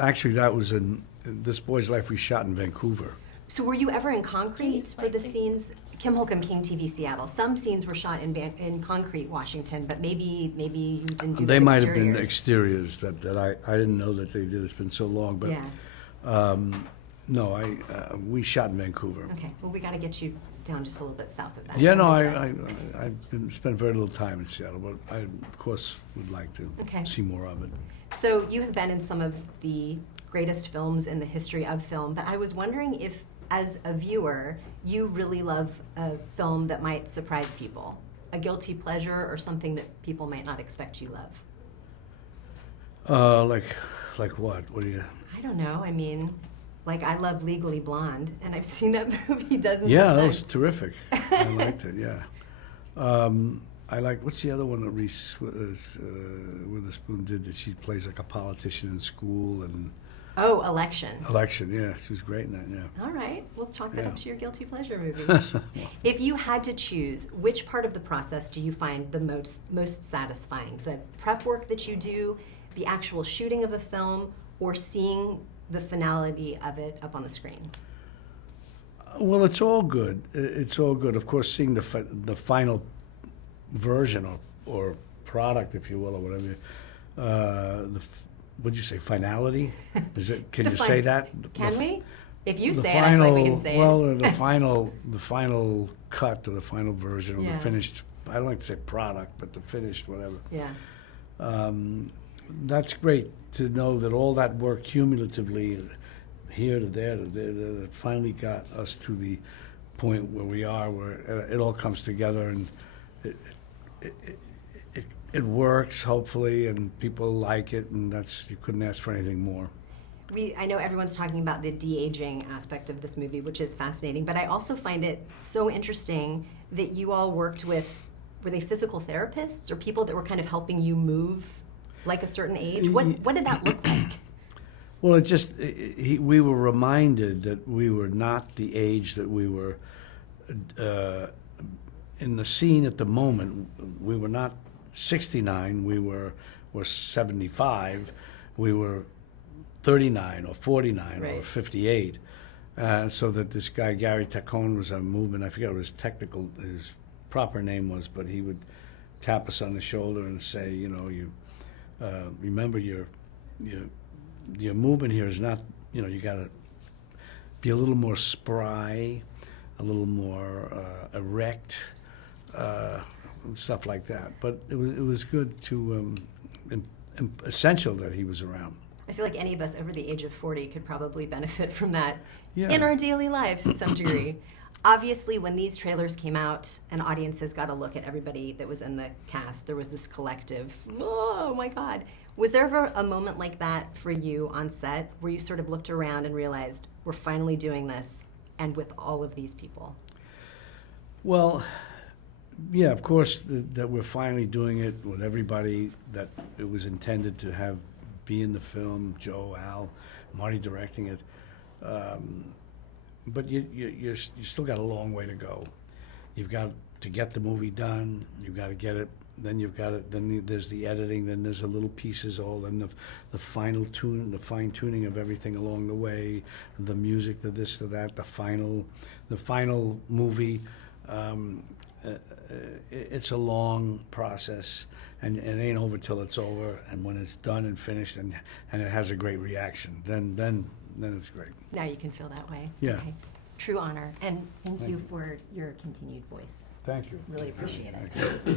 actually, that was in This Boy's Life we shot in Vancouver. So were you ever in concrete for the scenes? Kim Holcomb, King TV, Seattle. Some scenes were shot in concrete, Washington, but maybe you didn't do They those might have been exteriors. exteriors that I didn't know that they did. It's been so long, but Yeah. no, we shot in Vancouver. Okay. Well, we got to get you down just a little bit south of that. Yeah, no, That's I've spent very little time in Seattle, but I, of course, would like to Okay. see more of it. So you have been in some of the greatest films in the history of film, but I was wondering if, as a viewer, you really love a film that might surprise people, a guilty pleasure or something that people might not expect you love. Like what? What do you? I don't know. I mean, like I love Legally Blonde, and I've seen that movie dozens Yeah, of that times. was terrific. I liked it. Yeah. I like, what's the other one that Reese Witherspoon did that she plays like a politician in school and Oh, Election. election? Yeah, she was great in that. Yeah. All right, we'll chalk that Yeah. up to your guilty pleasure movie. If you had to choose, which part of the process do you find the most satisfying? The prep work that you do, the actual shooting of a film, or seeing the finality of it up on the screen? Well, it's all good. It's all good. Of course, seeing the final version or product, if you will, or whatever. What'd you say? Finality? Is it? Can you say that? Can we? If you the say it, I feel like we can final- say well, it. the final cut or the final version or Yeah. the finished. I don't like to say product, but the finished whatever. Yeah. That's great to know that all that work cumulatively, here to there to there, that finally got us to the point where we are, where it all comes together and it works, hopefully, and people like it, and you couldn't ask for anything more. I know everyone's talking about the de-aging aspect of this movie, which is fascinating, but I also find it so interesting that you all worked with, were they physical therapists or people that were kind of helping you move like a certain age? What did that look like? Well, we were reminded that we were not the age that we were in the scene at the moment. We were not 69, we were 75, we were 39 or 49 or Right. 58. So that this guy, Gary Taccone, was a movement, I forget what his proper name was, but he would tap us on the shoulder and say, you remember your movement here is not, you got to be a little more spry, a little more erect, stuff like that. But it was good to, essential that he was around. I feel like any of us over the age of 40 could probably benefit from that Yeah. in our daily lives to some degree. Obviously, when these trailers came out and audiences got a look at everybody that was in the cast, there was this collective, oh my God. Was there ever a moment like that for you on set where you sort of looked around and realized, we're finally doing this, and with all of these people? Well, yeah, of course, that we're finally doing it with everybody that it was intended to have be in the film, Joe, Al, Marty directing it. But you still got a long way to go. You've got to get the movie done. You've got to get it. Then Then there's the editing. Then there's the little pieces. Then the final tune, the fine tuning of everything along the way. The music, the this, the that. The final movie. It's a long process, and it ain't over till it's over. And when it's done and finished, and it has a great reaction, then it's great. Now you can feel that way. Yeah. Okay. True honor. And thank Thank you you. for your continued voice. Thank you. Really appreciate it. Thank you.